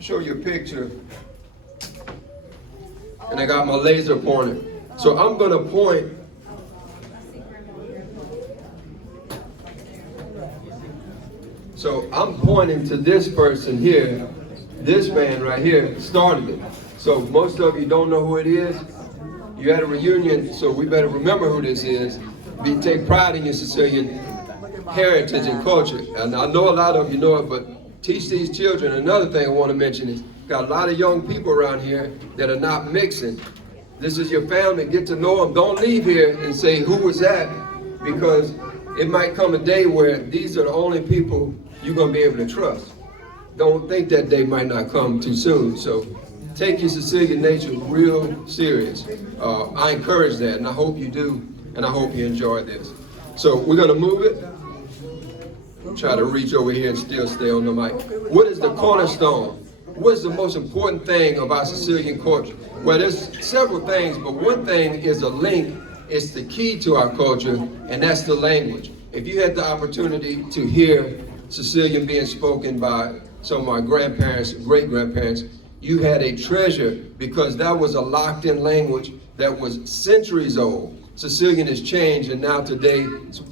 show you a picture, and I got my laser pointer. So I'm going to point. So I'm pointing to this person here. This man right here started it. So most of you don't know who it is. You had a reunion, so we better remember who this is. Take pride in your Sicilian heritage and culture. And I know a lot of you know it, but teach these children. Another thing I want to mention is, got a lot of young people around here that are not mixing. This is your family. Get to know them. Don't leave here and say, who was that? Because it might come a day where these are the only people you're going to be able to trust. Don't think that day might not come too soon. So take your Sicilian nature real serious. I encourage that, and I hope you do, and I hope you enjoy this. So we're going to move it. Try to reach over here and still stay on the mic. What is the cornerstone? What is the most important thing about Sicilian culture? Well, there's several things, but one thing is a link. It's the key to our culture, and that's the language. If you had the opportunity to hear Sicilian being spoken by some of my grandparents, great-grandparents, you had a treasure, because that was a locked-in language that was centuries old. Sicilian has changed, and now today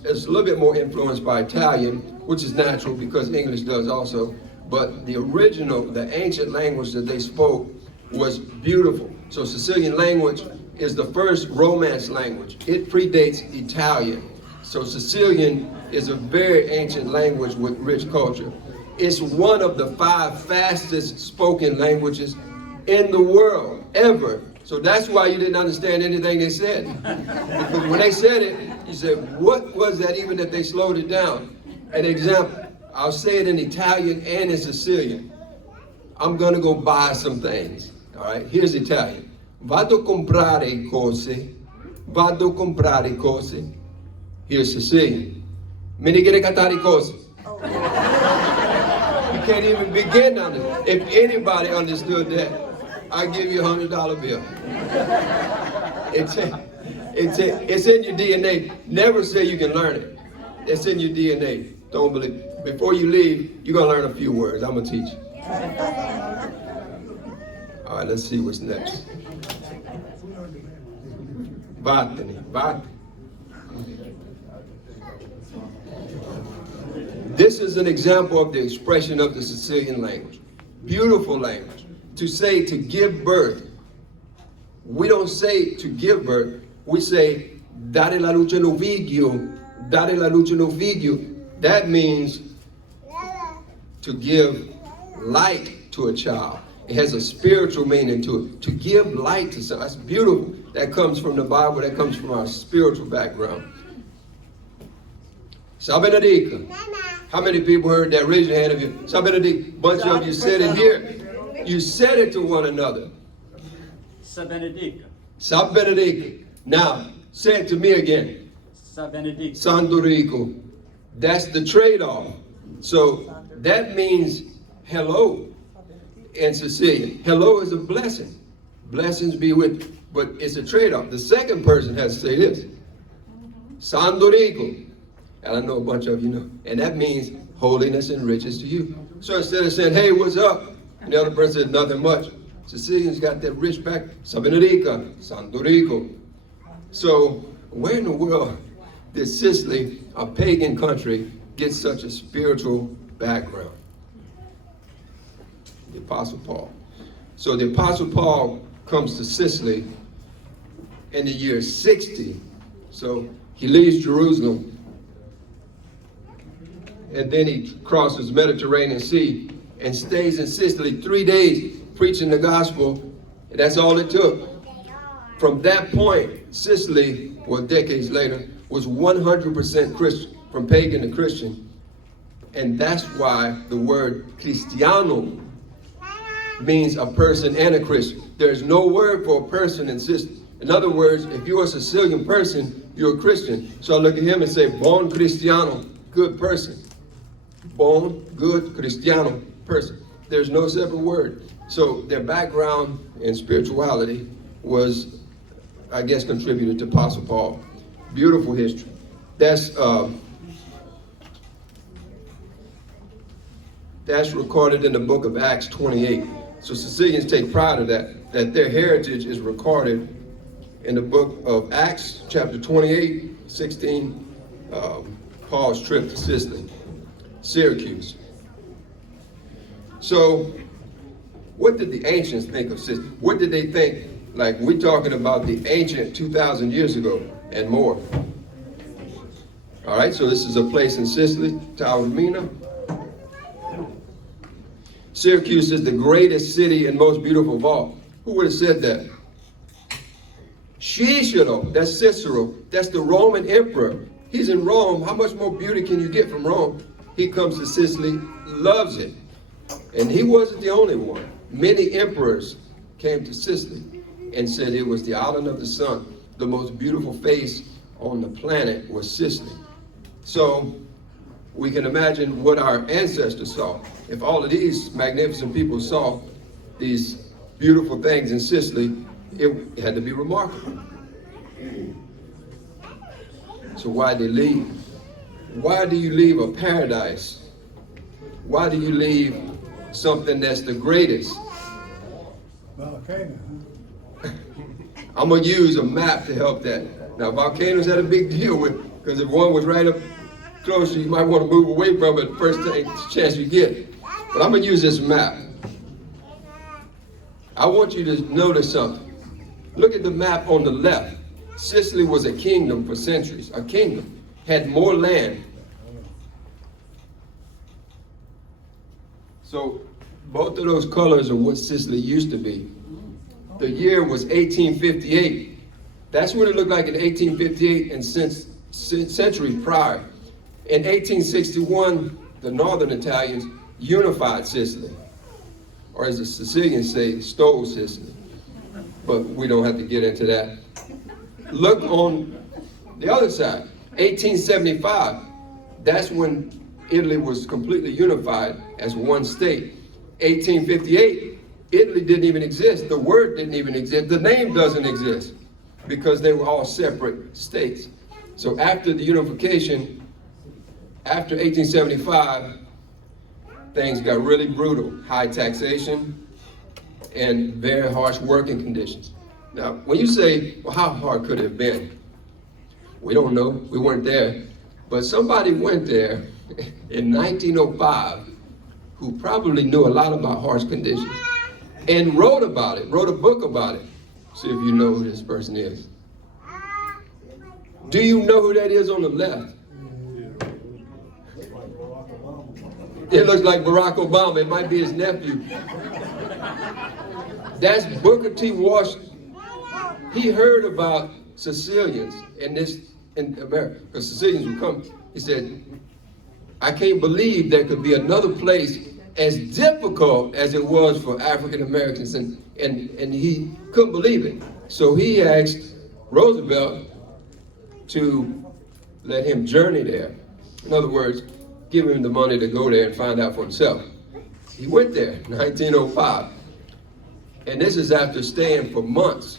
it's a little bit more influenced by Italian, which is natural because English does also. But the original, the ancient language that they spoke was beautiful. So Sicilian language is the first Romance language. It predates Italian. So Sicilian is a very ancient language with rich culture. It's one of the 5 fastest spoken languages in the world, ever. So that's why you didn't understand anything they said. Because when they said it, you said, what was that even that they slowed it down? An example, I'll say it in Italian and in Sicilian. I'm gonna go buy some things, all right? Here's Italian. Vado comprare cose, vado comprare cose. Here's Sicilian. Me ne quiere catare cose. You can't even begin to understand. If anybody understood that, I'll give you $100 bill. It's in your DNA. Never say you can learn it. It's in your DNA. Don't believe it. Before you leave, you're going to learn a few words. I'm going to teach you. All right, let's see what's next. Vattene, vattene. This is an example of the expression of the Sicilian language. Beautiful language. To say to give birth. We don't say to give birth. We say dare la luce no figlio. Dare la luce no figlio. That means to give light to a child. It has a spiritual meaning to it. To give light to someone. That's beautiful. That comes from the Bible. That comes from our spiritual background. Sabenedica. How many people heard that? Raise your hand if you. Sabenedica. Bunch of you said it here. You said it to one another. Sabenedica. Sabenedica. Now, say it to me again. Sabenedica. Sandorico. That's the trade-off. So that means hello in Sicilian. Hello is a blessing. Blessings be with you. But it's a trade-off. The second person has to say this. Sandorico. And I know a bunch of you know. And that means holiness and riches to you. So instead of saying, hey, what's up? And the other person said, nothing much. Sicilians got that rich back. Sabenedica, Sandorico. So where in the world did Sicily, a pagan country, get such a spiritual background? The Apostle Paul. So the Apostle Paul comes to Sicily in the year 60. So he leaves Jerusalem. And then he crosses the Mediterranean Sea and stays in Sicily 3 days preaching the gospel. And that's all it took. From that point, Sicily, well, decades later, was 100% Christian, from pagan to Christian. And that's why the word Cristiano means a person and a Christian. There's no word for a person in Sicily. In other words, if you're a Sicilian person, you're a Christian. So I look at him and say, buon Cristiano, good person. Buon, good, Cristiano, person. There's no separate word. So their background in spirituality was, I guess, contributed to Apostle Paul. Beautiful history. That's That's recorded in the book of Acts 28. So Sicilians take pride of that their heritage is recorded in the book of Acts, chapter 28, 16, Paul's trip to Sicily, Syracuse. So, what did the ancients think of Sicily? What did they think? Like, we're talking about the ancient 2,000 years ago and more. All right, so this is a place in Sicily, Taormina. Syracuse is the greatest city and most beautiful of all. Who would have said that? Schittone, that's Cicero. That's the Roman emperor. He's in Rome. How much more beauty can you get from Rome? He comes to Sicily, loves it. And he wasn't the only one. Many emperors came to Sicily and said it was the island of the sun. The most beautiful face on the planet was Sicily. So we can imagine what our ancestors saw. If all of these magnificent people saw these beautiful things in Sicily, it had to be remarkable. So why did they leave? Why do you leave a paradise? Why do you leave something that's the greatest? Volcano. I'm gonna use a map to help that. Now volcanoes had a big deal with, because if one was right up closer, you might want to move away from it the first chance you get. But I'm gonna use this map. I want you to notice something. Look at the map on the left. Sicily was a kingdom for centuries. A kingdom had more land. So both of those colors are what Sicily used to be. The year was 1858. That's what it looked like in 1858 and since centuries prior. In 1861, the northern Italians unified Sicily, or as the Sicilians say, stole Sicily. But we don't have to get into that. Look on the other side, 1875. That's when Italy was completely unified as one state. 1858, Italy didn't even exist. The word didn't even exist. The name doesn't exist because they were all separate states. So after the unification, after 1875, things got really brutal. High taxation and very harsh working conditions. Now, when you say, well, how hard could it have been? We don't know. We weren't there. But somebody went there in 1905 who probably knew a lot about harsh conditions and wrote about it, wrote a book about it. See if you know who this person is. Do you know who that is on the left? It looks like Barack Obama. It might be his nephew. That's Booker T. Washington. He heard about Sicilians in America, because Sicilians would come. He said, I can't believe there could be another place as difficult as it was for African Americans, and he couldn't believe it. So he asked Roosevelt to let him journey there. In other words, give him the money to go there and find out for himself. He went there in 1905. And this is after staying for months.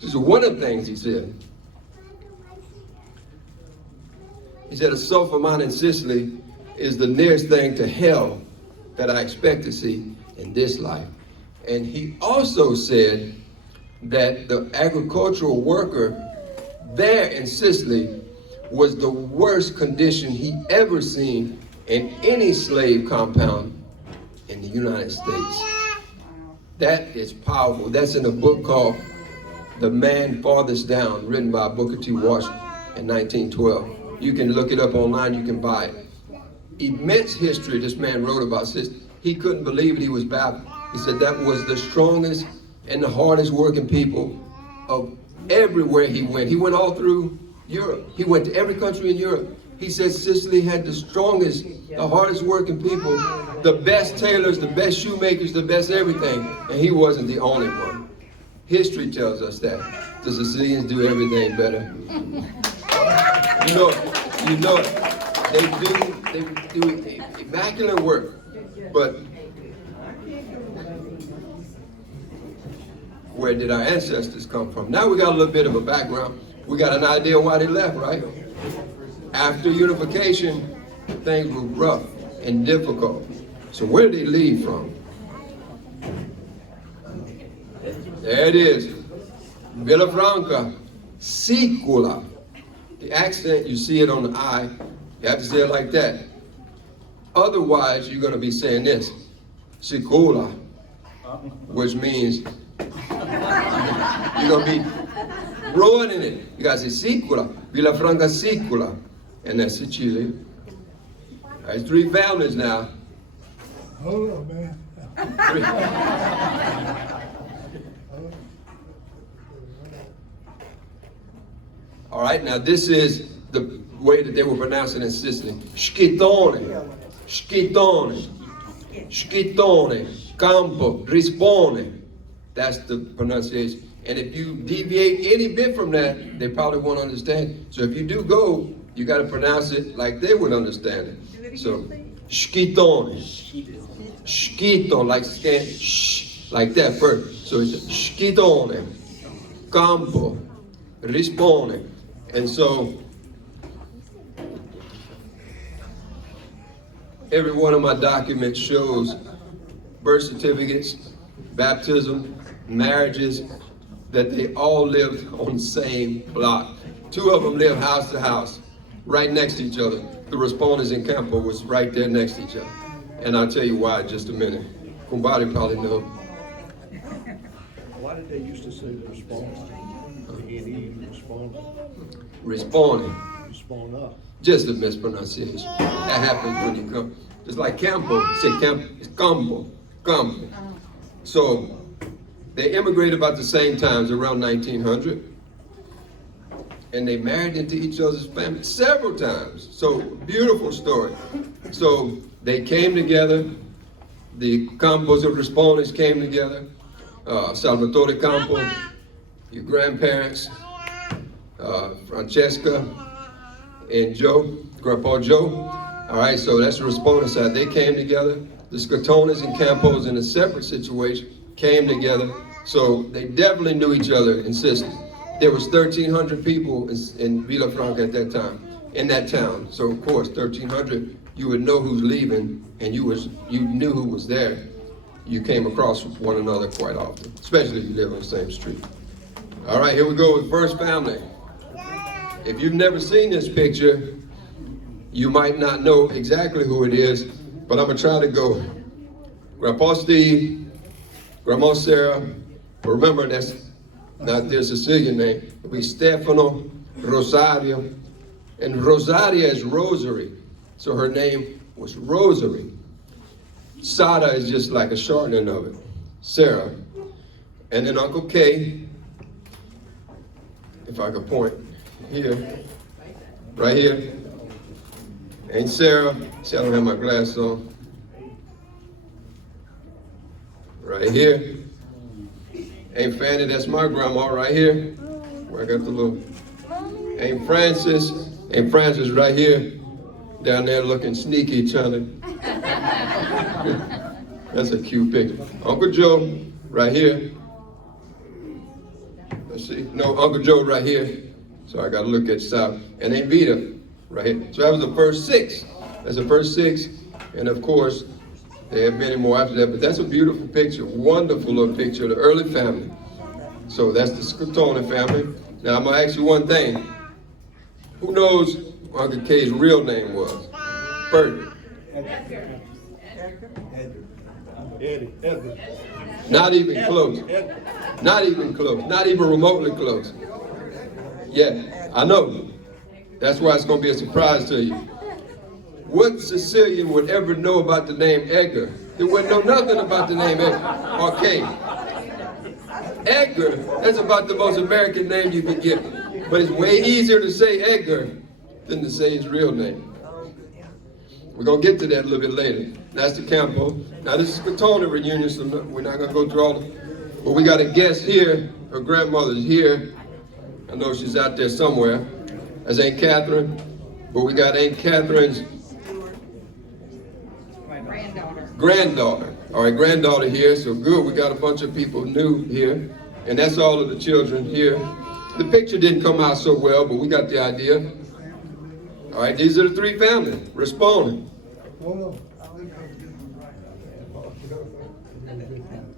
This is one of the things he said. He said, a sulfur mine in Sicily is the nearest thing to hell that I expect to see in this life. And he also said that the agricultural worker there in Sicily was the worst condition he ever seen in any slave compound in the United States. That is powerful. That's in a book called The Man Farthest Down, written by Booker T. Washington in 1912. You can look it up online, you can buy it. Immense history this man wrote about Sicily. He couldn't believe it, he was baffled. He said that was the strongest and the hardest working people of everywhere he went. He went all through Europe. He went to every country in Europe. He said Sicily had the strongest, the hardest working people, the best tailors, the best shoemakers, the best everything. And he wasn't the only one. History tells us that. The Sicilians do everything better. You know, they do immaculate work, but where did our ancestors come from? Now we got a little bit of a background. We got an idea why they left, right? After unification, things were rough and difficult. So where did they leave from? There it is. Villafranca, Sicula. The accent, you see it on the I. You have to say it like that. Otherwise, you're going to be saying this, Sicula, which means you're going to be ruining it. You got to say Sicula, Villafranca, Sicula. And that's Sicily. There's 3 families now. Hold on, man. 3. All right, now this is the way that they were pronouncing it in Sicily. Schittone, Schittone, Schittone, Campo, Rispone. That's the pronunciation. And if you deviate any bit from that, they probably won't understand. So if you do go, you got to pronounce it like they would understand it. So, Schittone, Schito, like shh, like that first. So it's Schittone, Campo, Rispone. And so, every one of my documents shows birth certificates, baptism, marriages, that they all lived on the same block. 2 of them lived house to house, right next to each other. The Responders in Campo was right there next to each other. And I'll tell you why in just a minute. Kumbari probably know. Why did they used to say respond? Responding. Respond up. Just a mispronunciation. That happens when you come. Just like Campo, say Campo, it's Campo, Campo. So they immigrated about the same times, around 1900. And they married into each other's family several times. So, beautiful story. So, they came together. The Campos of Responders came together. Salvatore Campo, your grandparents, Francesca and Joe, Grandpa Joe. All right, so that's the Responder side. They came together. The Scottones and Campos in a separate situation came together. So, they definitely knew each other in Sicily. There was 1,300 people in Villafranca at that time, in that town. So of course, 1,300, you would know who's leaving, and you knew who was there. You came across one another quite often, especially if you live on the same street. All right, here we go with first family. If you've never seen this picture, you might not know exactly who it is, but I'm gonna try to go. Grandpa Steve, Grandma Sarah, but remember that's not their Sicilian name. It'll be Stefano, Rosario. And Rosaria is Rosary. So her name was Rosary. Sada is just like a shortening of it. Sarah. And then Uncle K, if I could point here, right here. And Sarah, see I don't have my glasses on. Right here. Aunt Fanny, that's my grandma right here. Where I got the little. Aunt Francis right here. Down there looking sneaky, trying to. That's a cute picture. Uncle Joe right here. Let's see. No, Uncle Joe right here. So I got to look at south. And Aunt Vita right here. So that was the first 6. That's the first 6. And of course, there have many more after that, but that's a beautiful picture, wonderful little picture of the early family. So that's the Schittone family. Now I'm gonna ask you one thing. Who knows what Uncle K's real name was? Bert. Edgar. Not even close. Not even close. Not even remotely close. Yeah, I know. That's why it's gonna be a surprise to you. What Sicilian would ever know about the name Edgar? They wouldn't know nothing about the name Edgar or K. Edgar, that's about the most American name you can get. But it's way easier to say Edgar than to say his real name. We're gonna get to that a little bit later. That's the Campo. Now this is Schittone reunion, so we're not gonna go through all the, but we got a guest here. Her grandmother's here. I know she's out there somewhere. That's Aunt Catherine. But we got Aunt Catherine's granddaughter. All right, granddaughter here, so good. We got a bunch of people new here. And that's all of the children here. The picture didn't come out so well, but we got the idea. All right, these are the 3 families responding. Hold on.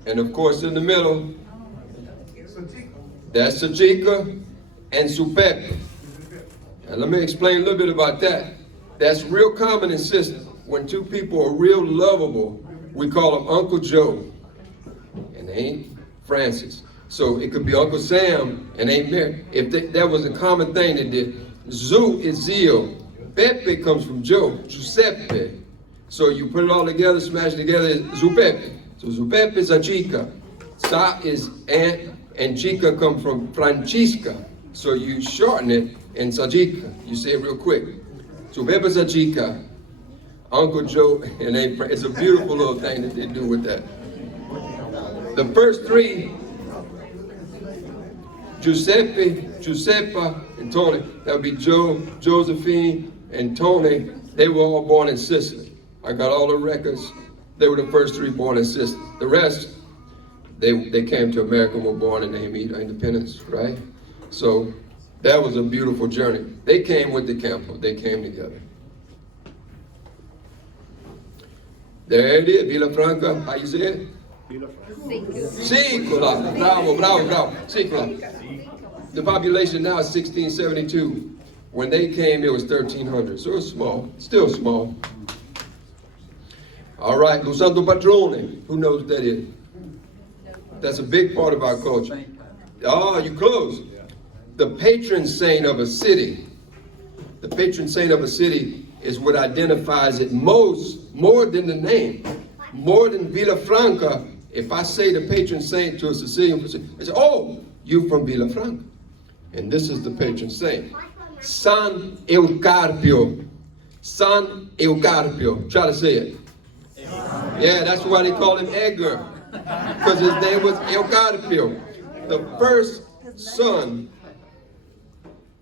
And of course in the middle, that's Sajika and Supepe. And let me explain a little bit about that. That's real common in sisters. When two people are real lovable, we call them Uncle Joe and Aunt Francis. So it could be Uncle Sam and Aunt Mary. If that was a common thing they did. Zu is Zio. Pepe comes from Joe, Giuseppe. So you put it all together, smash it together, it's Zupepe. So Zupepe is a chica. Sa is aunt, and chica come from Francisca. So you shorten it in Sajika. You say it real quick. Zupepe is a chica. Uncle Joe and Aunt Fran. It's a beautiful little thing that they do with that. The first three, Giuseppe, Giuseppa, and Tony, that would be Joe, Josephine, and Tony. They were all born in Sicily. I got all the records. They were the first three born in Sicily. The rest, they came to America and were born and they made independence, right? So that was a beautiful journey. They came with the Campo. They came together. There it is, Villafranca. How you say it? Sicola. Bravo, bravo, bravo. Sicola. The population now is 1672. When they came, it was 1,300. So it's small, still small. All right, Lo Santo Patrone. Who knows what that is? That's a big part of our culture. Oh, you close. The patron saint of a city. The patron saint of a city is what identifies it more than the name. More than Villafranca. If I say the patron saint to a Sicilian person, they say, oh, you from Villafranca. And this is the patron saint. San Eucarpio. San Eucarpio. Try to say it. Yeah, that's why they call him Edgar. Because his name was Eucarpio. The first son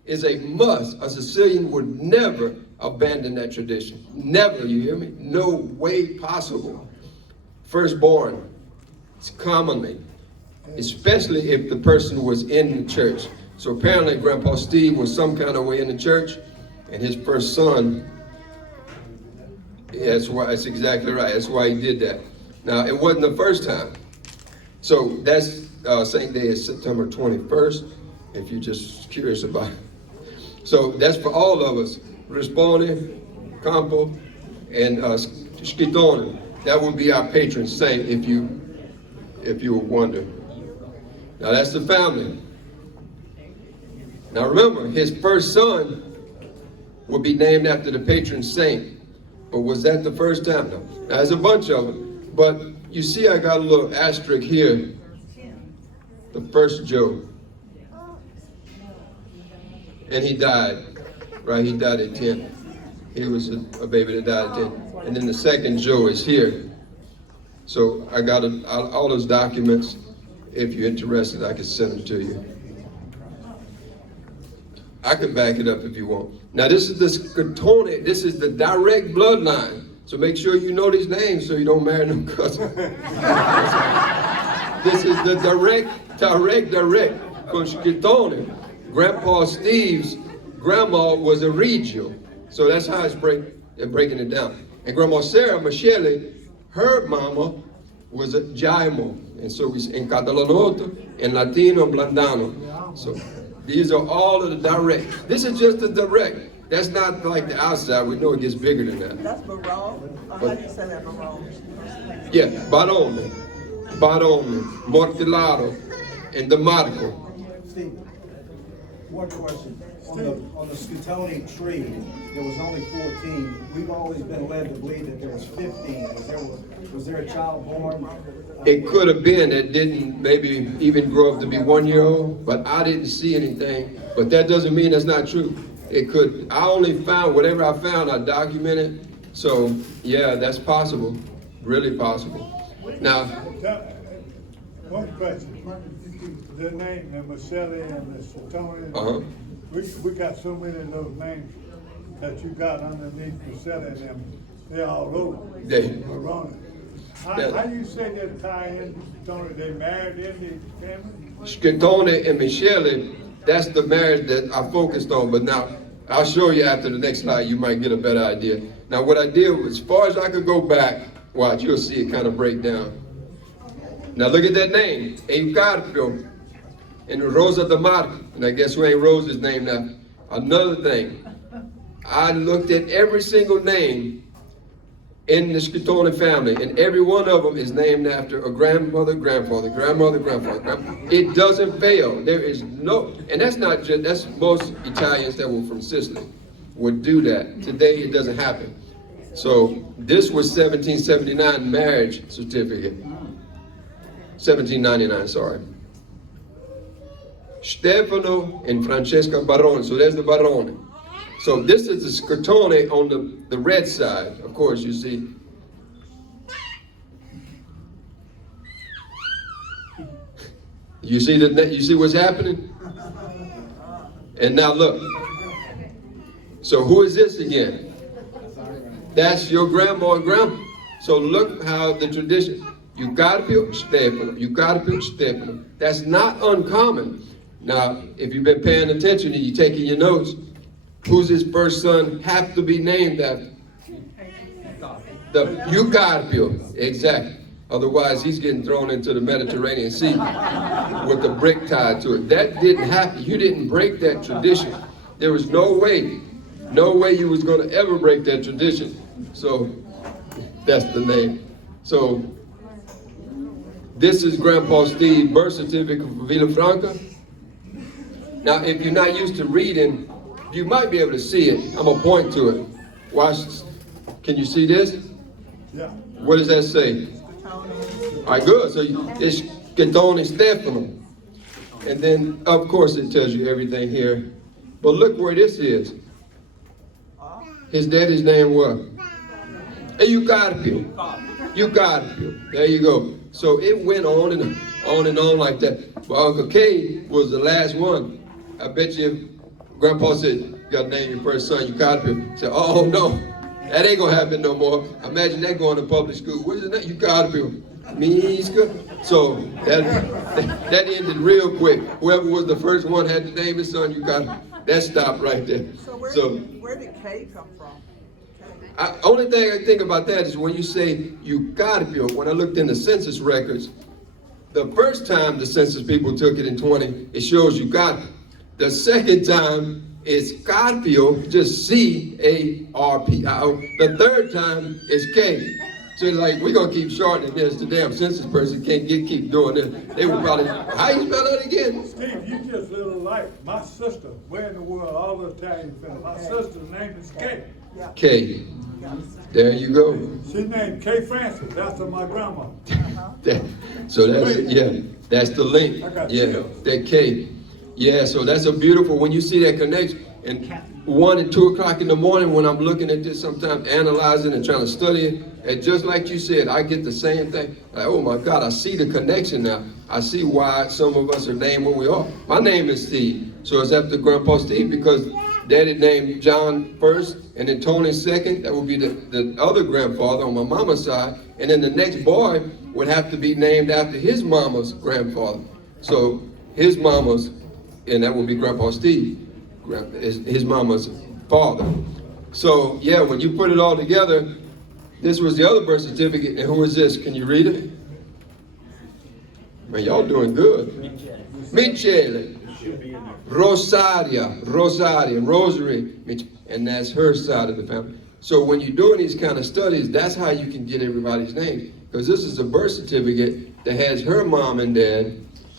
is a must. A Sicilian would never abandon that tradition. Never, you hear me? No way possible. Firstborn, it's commonly, especially if the person was in the church. So apparently Grandpa Steve was some kind of way in the church, and his first son, yeah, that's exactly right. That's why he did that. Now, it wasn't the first time. So that's Saint Day is September 21st, if you're just curious about it. So that's for all of us. Rispone, Campo, and Schittone. That would be our patron saint if you were wondering. Now that's the family. Now remember, his first son would be named after the patron saint. But was that the first time? No. Now, there's a bunch of them. But you see I got a little asterisk here. The first Joe. And he died, right? He died at 10. He was a baby that died at 10. And then the second Joe is here. So I got all those documents. If you're interested, I can send them to you. I can back it up if you want. Now this is the Schittone. This is the direct bloodline. So make sure you know these names so you don't marry no cousin. This is the direct from Schittone. Grandpa Steve's grandma was a Reggio. So that's how they're breaking it down. And Grandma Sarah Michele, her mama was a Jaimo. And so we in Catalanoto, in Latino, and Blandano. So these are all of the direct. This is just the direct. That's not like the outside. We know it gets bigger than that. That's Barone? Or how do you say that, Barone? Yeah, Barone, Mortellaro, and DeMarco. Steve, one question. On the Schittone tree, there was only 14. We've always been led to believe that there was 15. Was there a child born? It could have been. It didn't maybe even grow up to be 1 year old, but I didn't see anything. But that doesn't mean that's not true. It could. I only found whatever I found, I documented. So yeah, that's possible. Really possible. Now, One question. The name, the Michele and the Schittone, we got so many of those names that you got underneath Michele and them. They're all over. Barone. How you say they tie in Schittone? They married in the family? Schittone and Michele, that's the marriage that I focused on. But now, I'll show you after the next slide, you might get a better idea. Now what I did, as far as I could go back, watch, you'll see it kind of break down. Now look at that name, Eucarpio and Rosa de Mar. And I guess who ain't Rosa's name now? Another thing, I looked at every single name in the Schittone family, and every one of them is named after a grandmother, grandfather, grandmother, grandfather. It doesn't fail. There is no, and that's not just, that's most Italians that were from Sicily would do that. Today it doesn't happen. So this was 1779 marriage certificate. 1799, sorry. Stefano and Francesca Barone. So there's the Barone. So this is the Schittone on the red side. Of course, you see. You see what's happening? And now look. So who is this again? That's your grandma and grandpa. So look how the tradition. Eucarpio, Stefano. Eucarpio, Stefano. That's not uncommon. Now, if you've been paying attention and you're taking your notes, who's his first son have to be named after? The Eucarpio, exactly. Otherwise, he's getting thrown into the Mediterranean Sea with the brick tied to it. That didn't happen. You didn't break that tradition. There was no way you was going to ever break that tradition. So that's the name. So this is Grandpa Steve's birth certificate for Villafranca. Now, if you're not used to reading, you might be able to see it. I'm gonna point to it. Watch. Can you see this? Yeah. What does that say? All right, good. So it's Schittone Stefano. And then, of course, it tells you everything here. But look where this is. His daddy's name was Eucarpio. Eucarpio. There you go. So it went on and on and on like that. But Uncle K was the last one. I bet you if Grandpa said, you gotta name your first son Eucarpio. Said, oh no, that ain't gonna happen no more. Imagine that going to public school. What is it? Eucarpio. Miska. So that ended real quick. Whoever was the first one had to name his son Eucarpio. That stopped right there. So where did K come from? Only thing I think about that is when you say Eucarpio, when I looked in the census records, the first time the census people took it in 20, it shows Eucarpio. The second time is Carpio, just C-A-R-P-I-O. The third time is K. So it's like, we're gonna keep shortening this. The damn census person can't keep doing this. They would probably, how you spell that again? Steve, you just little like my sister. Where in the world all the Italian fellas? My sister's name is Kay. K. There you go. She's named Kay Francis after my grandma. So that's, yeah, that's the link. Yeah, that K. Yeah, so that's a beautiful, when you see that connection, and 1 and 2 o'clock in the morning when I'm looking at this sometimes, analyzing and trying to study it, and just like you said, I get the same thing. Like, oh my God, I see the connection now. I see why some of us are named where we are. My name is Steve, so it's after Grandpa Steve because Daddy named John first, and then Tony second. That would be the other grandfather on my mama's side, and then the next boy would have to be named after his mama's grandfather. So his mama's, and that would be Grandpa Steve, his mama's father. So yeah, when you put it all together, this was the other birth certificate, and who is this? Can you read it? Man, y'all doing good. Michele. Rosaria, Rosary, and that's her side of the family. So when you're doing these kind of studies, that's how you can get everybody's names. Because this is a birth certificate that has her mom and dad,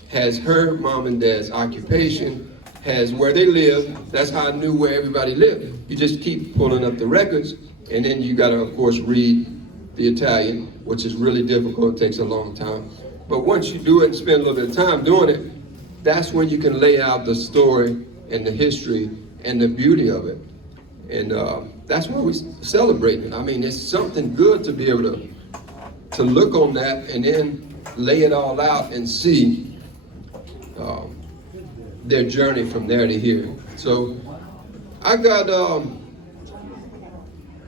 has her mom and dad's occupation, has where they live. That's how I knew where everybody lived. You just keep pulling up the records, and then you gotta, of course, read the Italian, which is really difficult, it takes a long time. But once you do it and spend a little bit of time doing it, that's when you can lay out the story and the history and the beauty of it. And that's why we celebrate it. I mean, it's something good to be able to look on that and then lay it all out and see their journey from there to here. So I got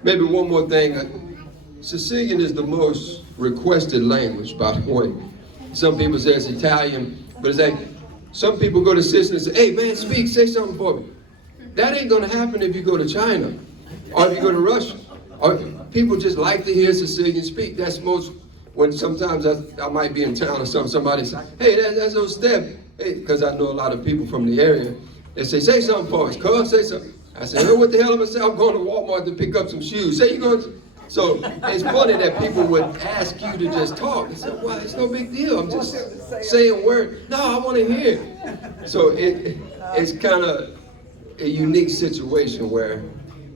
maybe one more thing. Sicilian is the most requested language, by the way. Some people say it's Italian, but it's like, some people go to Sicily and say, hey man, say something for me. That ain't gonna happen if you go to China, or if you go to Russia. Or people just like to hear Sicilian speak. That's most when sometimes I might be in town or something, somebody say, hey, that's old Steph. Hey, because I know a lot of people from the area. They say something for us, cuz, say something. I say, hey, what the hell am I saying? I'm going to Walmart to pick up some shoes. Say you going to... So it's funny that people would ask you to just talk. They say, well, it's no big deal. I'm just saying words. No, I want to hear. So it's kind of a unique situation where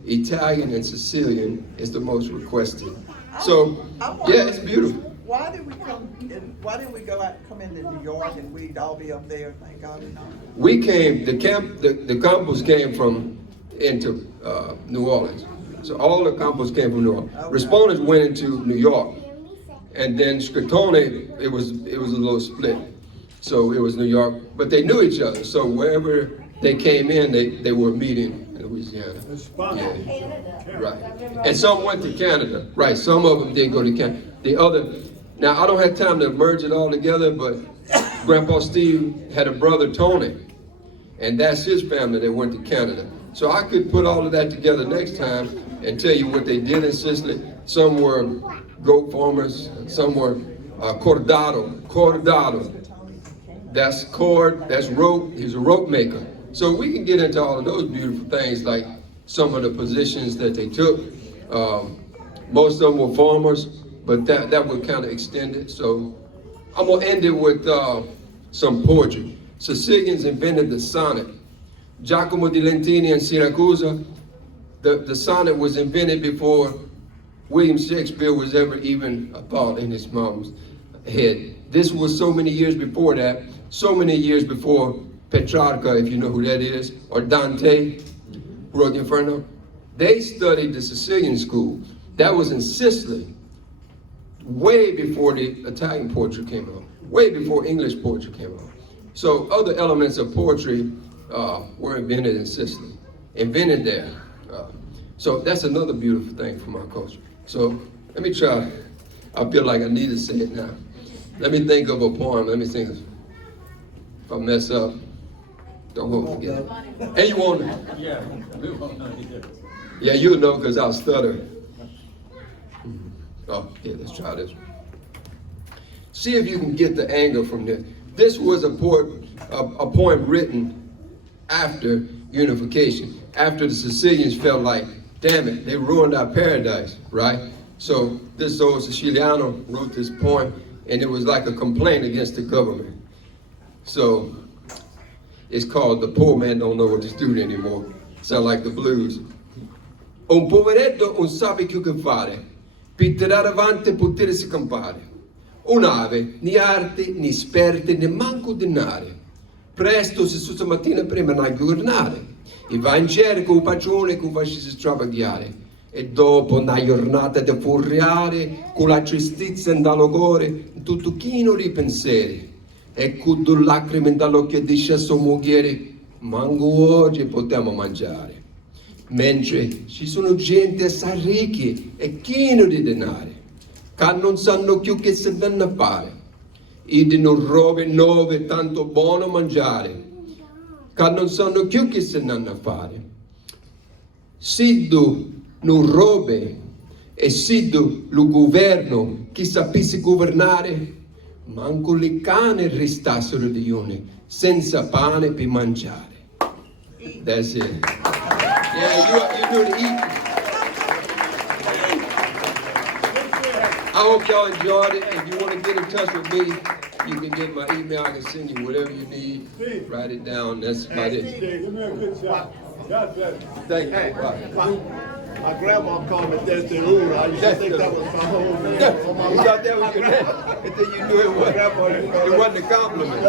Italian and Sicilian is the most requested. So, yeah, it's beautiful. Why did we why didn't we come into New York and we'd all be up there, thank God we not? We came, the campus came into New Orleans. So all the campus came from New Orleans. Okay. Respondents went into New York. And then Schittone, it was a little split. So it was New York, but they knew each other. So wherever they came in, they were meeting in Louisiana. Yeah. Right. And some went to Canada. Right, some of them did go to Canada. The other, now I don't have time to merge it all together, but Grandpa Steve had a brother, Tony, and that's his family that went to Canada. So I could put all of that together next time and tell you what they did in Sicily. Some were goat farmers, some were cordado. That's cord, that's rope, he's a rope maker. So we can get into all of those beautiful things, like some of the positions that they took. Most of them were farmers, but that would kind of extend it. So I'm gonna end it with some poetry. Sicilians invented the sonnet. Giacomo di Lentini in Syracuse, the sonnet was invented before William Shakespeare was ever even a thought in his mom's head. This was so many years before that, so many years before Petrarca, if you know who that is, or Dante, who wrote the Inferno. They studied the Sicilian school. That was in Sicily, way before the Italian poetry came along, way before English poetry came along. So other elements of poetry were invented in Sicily, invented there. So that's another beautiful thing from our culture. So let me try. I feel like I need to say it now. Let me think of a poem. Let me think. If I mess up, don't hold forget it. And you won't know. Yeah, we won't know either. Yeah, you'll know because I'll stutter. Oh, yeah, let's try this one. See if you can get the anger from this. This was a poem written after unification, after the Sicilians felt like, damn it, they ruined our paradise, right? So this old Siciliano wrote this poem, and it was like a complaint against the government. So it's called The Poor Man Don't Know What to Do Anymore. Sound like the blues. Un poveretto non sa più che fare, per tirare avanti e potersi campare. Un'ave, né arte, né sperte, né manco denari. Presto si su stamattina prima di giornare, e va in cerca un pagione che facesse stravagliare, e dopo una giornata di furriare, con la tristezza in dallo tutto chino di pensieri, e con due lacrime dall'occhio dice a sua moglie, manco oggi potremo mangiare. Mentre ci sono gente assai ricchi e chino di denari, che non sanno più che se vanno a fare. E di non robe nuove tanto buono mangiare, che non sanno più che se n'hanno a fare. Siddu non robe e siddu lo governo che sapesse governare, manco le cane restassero di ione senza pane per mangiare. That's it. Yeah, you do the eating. I hope y'all enjoyed it. If you want to get in touch with me, you can get my email. I can send you whatever you need. Write it down. That's about it. Steve, give me a good shot. God bless you. Thank Hey, you. my grandma called me Desiree. I used to think that was my whole name. You thought that was your name, and then you knew it wasn't a compliment.